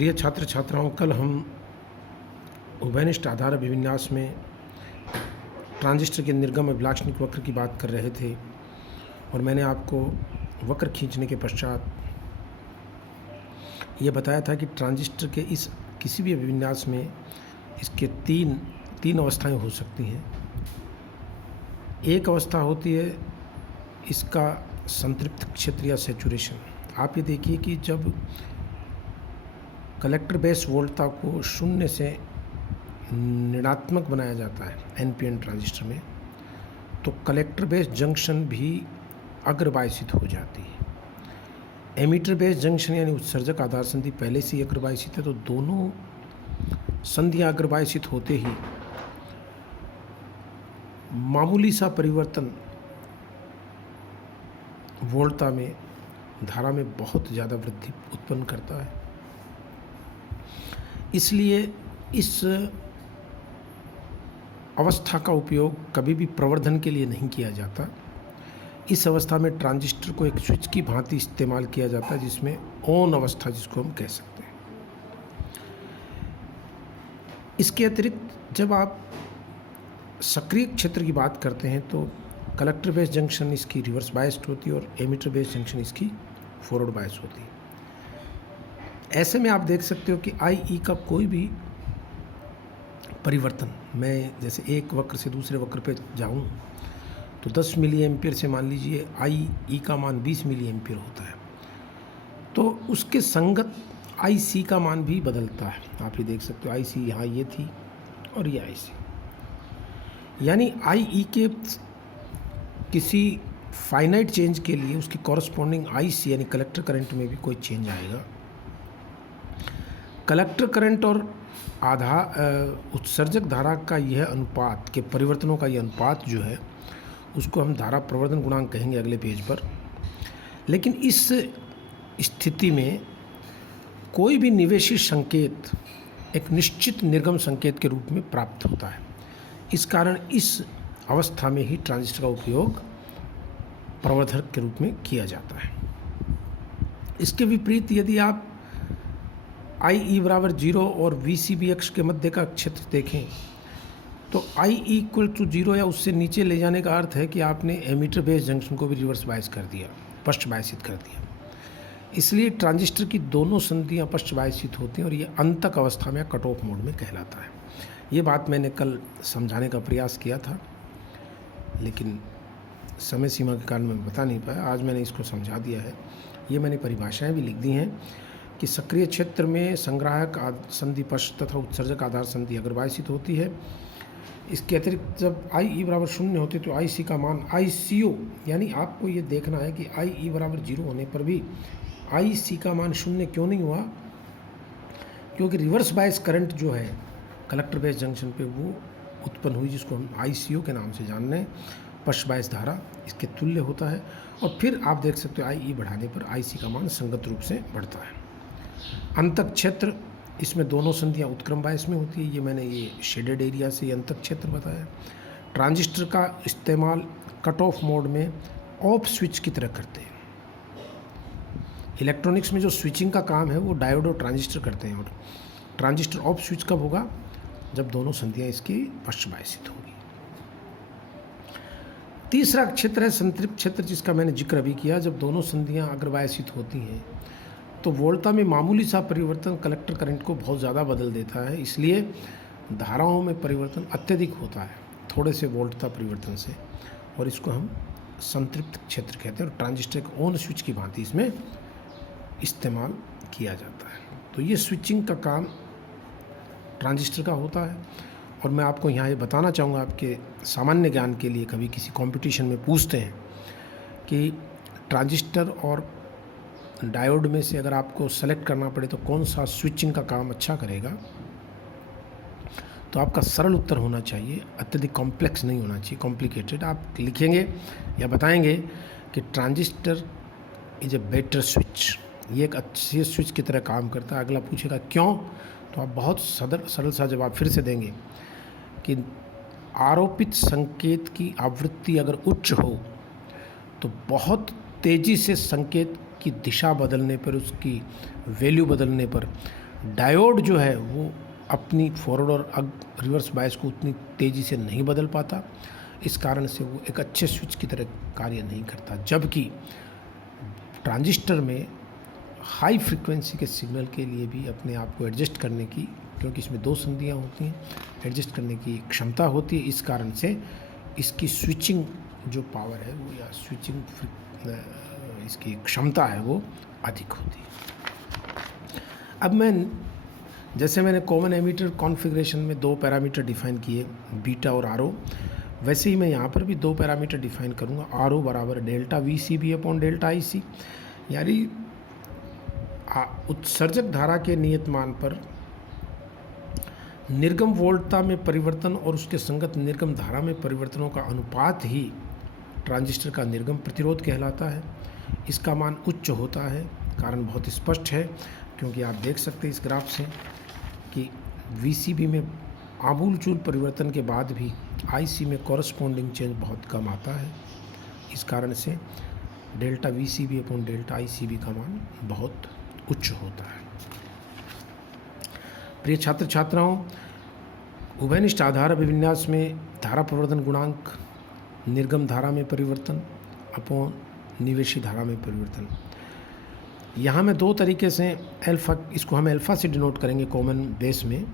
प्रिय छात्र छात्राओं, कल हम उभयनिष्ठ आधार अभिविन्यास में ट्रांजिस्टर के निर्गम अभिलाक्षणिक वक्र की बात कर रहे थे और मैंने आपको वक्र खींचने के पश्चात ये बताया था कि ट्रांजिस्टर के इस किसी भी अभिविन्यास में इसके तीन अवस्थाएं हो सकती हैं। एक अवस्था होती है इसका संतृप्त क्षेत्र या सैचुरेशन। आप ये देखिए कि जब कलेक्टर बेस वोल्टता को शून्य से ऋणात्मक बनाया जाता है एनपीएन ट्रांजिस्टर में, तो कलेक्टर बेस जंक्शन भी अग्रबायसित हो जाती है। एमीटर बेस जंक्शन यानी उत्सर्जक आधार संधि पहले से ही अग्रबायसित है, तो दोनों संधियां अग्रबायसित होते ही मामूली सा परिवर्तन वोल्टता में, धारा में बहुत ज़्यादा वृद्धि उत्पन्न करता है। इसलिए इस अवस्था का उपयोग कभी भी प्रवर्धन के लिए नहीं किया जाता। इस अवस्था में ट्रांजिस्टर को एक स्विच की भांति इस्तेमाल किया जाता है, जिसमें ऑन अवस्था जिसको हम कह सकते हैं। इसके अतिरिक्त जब आप सक्रिय क्षेत्र की बात करते हैं तो कलेक्टर बेस जंक्शन इसकी रिवर्स बायस्ड होती है और एमिटर बेस जंक्शन इसकी फॉरवर्ड बायस होती है। ऐसे में आप देख सकते हो कि आई का कोई भी परिवर्तन, मैं जैसे एक वक्र से दूसरे वक्र पे जाऊं तो 10 मिली एम्पियर से मान लीजिए आई का मान 20 मिली एम्पियर होता है, तो उसके संगत आई का मान भी बदलता है। आप ये देख सकते हो आई यहाँ ये थी और ये आई, यानी आई के किसी फाइनाइट चेंज के लिए उसकी कॉरस्पॉन्डिंग आई यानी कलेक्टर करंट में भी कोई चेंज आएगा। कलेक्टर करंट और उत्सर्जक धारा का यह अनुपात के परिवर्तनों का यह अनुपात जो है उसको हम धारा प्रवर्धन गुणांक कहेंगे अगले पेज पर। लेकिन इस स्थिति में कोई भी निवेशित संकेत एक निश्चित निर्गम संकेत के रूप में प्राप्त होता है। इस कारण इस अवस्था में ही ट्रांजिस्टर का उपयोग प्रवर्धक के रूप में किया जाता है। इसके विपरीत यदि आप आई बराबर 0 और VCB अक्ष के मध्य का क्षेत्र देखें तो I इक्वल टू 0 या उससे नीचे ले जाने का अर्थ है कि आपने एमीटर बेस जंक्शन को भी रिवर्स बायस कर दिया, पश्च बायसित कर दिया। इसलिए ट्रांजिस्टर की दोनों संधियां पश्च बायसित होती हैं और ये अंतक अवस्था में कट ऑफ मोड में कहलाता है। ये बात मैंने कल समझाने का प्रयास किया था, लेकिन समय सीमा के कारण मैं बता नहीं पाया। आज मैंने इसको समझा दिया है। ये मैंने परिभाषाएं भी लिख दी हैं कि सक्रिय क्षेत्र में संग्राहक संधि पश्च तथा उत्सर्जक आधार संधि अग्रबायसित होती है। इसके अतिरिक्त जब आई बराबर 0 होती है तो आई का मान ICO, यानी आपको ये देखना है कि आई बराबर 0 होने पर भी आई का मान 0 क्यों नहीं हुआ, क्योंकि रिवर्स बायस करंट जो है कलेक्टर बेस जंक्शन पे वो उत्पन्न हुई, जिसको हम ICO के नाम से जान रहे हैं। पश्च बायस धारा इसके तुल्य होता है और फिर आप देख सकते हो आई बढ़ाने पर IC का मान संगत रूप से बढ़ता है। अंतक क्षेत्र, इसमें दोनों संधियां उत्क्रम बायस में होती है। ये मैंने ये शेडेड एरिया से ये अंतक क्षेत्र बताया। ट्रांजिस्टर का इस्तेमाल कट ऑफ मोड में ऑफ स्विच की तरह करते हैं। इलेक्ट्रॉनिक्स में जो स्विचिंग का काम है वो डायोड और ट्रांजिस्टर करते हैं, और ट्रांजिस्टर ऑफ स्विच कब होगा, जब दोनों संधियां इसकी पश्च बायसित होगी। तीसरा क्षेत्र है संतृप्त क्षेत्र, जिसका मैंने जिक्र अभी किया। जब दोनों संधियां अग्रबायसित होती हैं तो वोल्टता में मामूली सा परिवर्तन कलेक्टर करंट को बहुत ज़्यादा बदल देता है। इसलिए धाराओं में परिवर्तन अत्यधिक होता है थोड़े से वोल्टता परिवर्तन से, और इसको हम संतृप्त क्षेत्र कहते हैं। और ट्रांजिस्टर के ऑन स्विच की भांति इसमें इस्तेमाल किया जाता है। तो ये स्विचिंग का काम ट्रांजिस्टर का होता है। और मैं आपको यहाँ ये बताना चाहूँगा, आपके सामान्य ज्ञान के लिए, कभी किसी कंपटीशन में पूछते हैं कि ट्रांजिस्टर और डायोड में से अगर आपको सेलेक्ट करना पड़े तो कौन सा स्विचिंग का काम अच्छा करेगा, तो आपका सरल उत्तर होना चाहिए, अत्यधिक कॉम्प्लेक्स नहीं होना चाहिए, कॉम्प्लिकेटेड। आप लिखेंगे या बताएंगे कि transistor is a better switch, ये एक अच्छे स्विच की तरह काम करता है। अगला पूछेगा क्यों, तो आप बहुत सरल सा जवाब फिर से देंगे कि आरोपित संकेत की आवृत्ति अगर उच्च हो तो बहुत तेज़ी से संकेत की दिशा बदलने पर, उसकी वैल्यू बदलने पर डायोड जो है वो अपनी फॉरवर्ड और रिवर्स बायस को उतनी तेज़ी से नहीं बदल पाता, इस कारण से वो एक अच्छे स्विच की तरह कार्य नहीं करता। जबकि ट्रांजिस्टर में हाई फ्रीक्वेंसी के सिग्नल के लिए भी अपने आप को एडजस्ट करने की, क्योंकि इसमें दो संधियाँ होती हैं, एडजस्ट करने की क्षमता होती है, इस कारण से इसकी स्विचिंग जो पावर है वो या स्विचिंग इसकी क्षमता है वो अधिक होती है। अब जैसे मैंने कॉमन एमीटर कॉन्फ़िगरेशन में दो पैरामीटर डिफाइन किए, बीटा और आर ओ, वैसे ही मैं यहाँ पर भी दो पैरामीटर डिफाइन करूँगा, आर ओ बराबर delta v c b upon delta i c, यानी उत्सर्जक धारा के नियतमान पर निर्गम वोल्टता में परिवर्तन और उसके संगत निर्गम धारा में परिवर्तनों का अनुपात ही ट्रांजिस्टर का निर्गम प्रतिरोध कहलाता है। इसका मान उच्च होता है, कारण बहुत स्पष्ट है, क्योंकि आप देख सकते हैं इस ग्राफ से कि VCB में आमूलचूल परिवर्तन के बाद भी IC में कॉरस्पॉन्डिंग चेंज बहुत कम आता है। इस कारण से delta VCB upon delta ICB का मान बहुत उच्च होता है। प्रिय छात्र छात्राओं, उभयनिष्ठ आधार अभिविन्यास में धारा प्रवर्धन गुणांक निर्गम धारा में परिवर्तन अपॉन निवेशी धारा में परिवर्तन, यहाँ मैं दो तरीके से अल्फ़ा, इसको हम अल्फ़ा से डिनोट करेंगे कॉमन बेस में।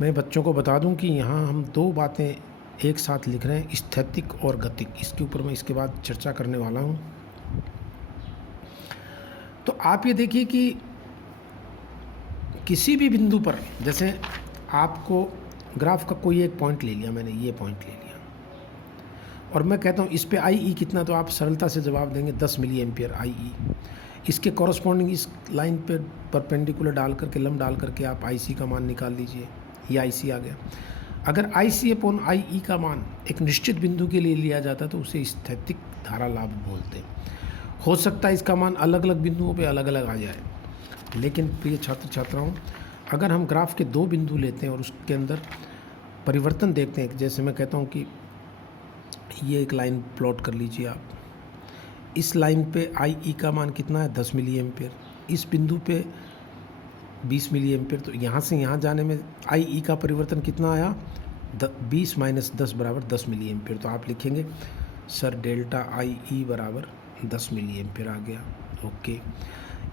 मैं बच्चों को बता दूं कि यहाँ हम दो बातें एक साथ लिख रहे हैं, स्थैतिक और गतिक, इसके ऊपर मैं इसके बाद चर्चा करने वाला हूँ। तो आप ये देखिए कि किसी भी बिंदु पर, जैसे आपको ग्राफ का कोई एक पॉइंट ले लिया, मैंने ये पॉइंट ले लिया और मैं कहता हूँ इस पे IE कितना, तो आप सरलता से जवाब देंगे 10 मिली एम्पियर IE। इसके कॉरस्पॉन्डिंग इस लाइन पे परपेंडिकुलर डाल करके, लंब डाल करके आप IC का मान निकाल लीजिए, ये IC आ गया। अगर IC अपॉन IE का मान एक निश्चित बिंदु के लिए लिया जाता है तो उसे स्थैतिक धारा लाभ बोलते हैं। हो सकता है इसका मान अलग अलग बिंदुओं पे अलग अलग आ जाए, लेकिन प्रिय छात्र छात्राओं, अगर हम ग्राफ के दो बिंदु लेते हैं और उसके अंदर परिवर्तन देखते हैं, जैसे मैं कहता हूँ कि ये एक लाइन प्लॉट कर लीजिए आप, इस लाइन पे IE का मान कितना है 10 मिली एम्पियर, इस बिंदु पे 20 मिली एम्पियर, तो यहाँ से यहाँ जाने में IE का परिवर्तन कितना आया 20 माइनस 10 बराबर 10 मिली एम्पियर। तो आप लिखेंगे सर डेल्टा IE बराबर 10 मिली एम्पियर आ गया। ओके,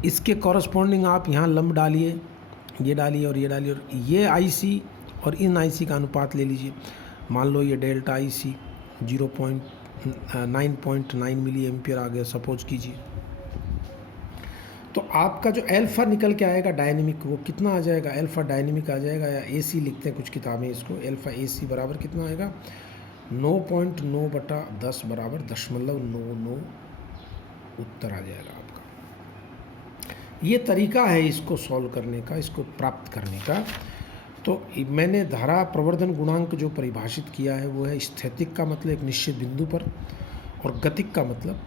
इसके कॉरस्पॉन्डिंग आप यहाँ लंब डालिए, ये डालिए और ये डालिए, और ये IC और इन IC का अनुपात ले लीजिए। मान लो ये डेल्टा IC 9.9 मिली एम्पियर आ गया, सपोज कीजिए। तो आपका जो अल्फ़ा निकल के आएगा डायनेमिक, वो कितना आ जाएगा, अल्फ़ा डायनेमिक आ जाएगा, या AC लिखते हैं कुछ किताबें इसको, अल्फ़ा AC बराबर कितना आएगा 9.9/10 बराबर 0.99 उत्तर आ जाएगा आपका। ये तरीका है इसको सॉल्व करने का, इसको प्राप्त करने का। तो मैंने धारा प्रवर्धन गुणांक जो परिभाषित किया है वो है स्थैतिक का मतलब एक निश्चित बिंदु पर, और गतिक का मतलब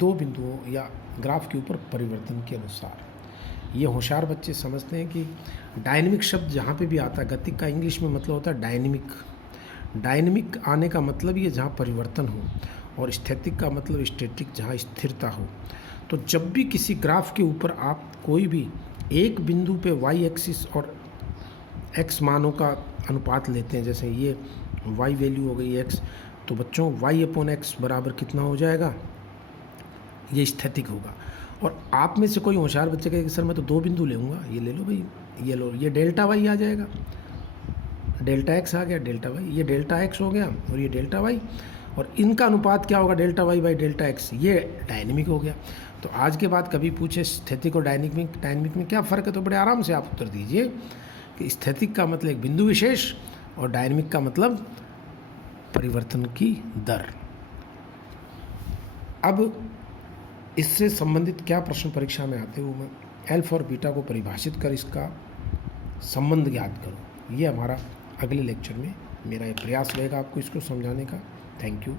दो बिंदुओं या ग्राफ के ऊपर परिवर्तन के अनुसार। ये होशियार बच्चे समझते हैं कि डायनेमिक शब्द जहाँ पे भी आता है, गतिक का इंग्लिश में मतलब होता है डायनेमिक। डायनेमिक आने का मतलब ये जहाँ परिवर्तन हो, और स्थैतिक का मतलब स्टैटिक, जहाँ स्थिरता हो। तो जब भी किसी ग्राफ के ऊपर आप कोई भी एक बिंदु पे y एक्सिस और x मानों का अनुपात लेते हैं, जैसे ये y वैल्यू हो गई x, तो बच्चों y अपॉन x बराबर कितना हो जाएगा, ये स्थैतिक होगा। और आप में से कोई होशियार बच्चे कहेगा सर मैं तो दो बिंदु लेऊंगा, ये ले लो भाई, ये लो, ये डेल्टा y आ जाएगा, डेल्टा x आ गया, डेल्टा y, ये डेल्टा x हो गया और ये डेल्टा y, और इनका अनुपात क्या होगा delta y by delta x, ये डायनेमिक हो गया। तो आज के बाद कभी पूछे स्थैतिक और डायनेमिक में क्या फ़र्क है, तो बड़े आराम से आप उत्तर दीजिए कि स्थैतिक का मतलब एक बिंदु विशेष और डायनेमिक का मतलब परिवर्तन की दर। अब इससे संबंधित क्या प्रश्न परीक्षा में आते हैं वो मैं अल्फा और बीटा को परिभाषित कर इसका संबंध ज्ञात करूँ। ये हमारा अगले लेक्चर में मेरा ये प्रयास रहेगा आपको इसको समझाने का। Thank you.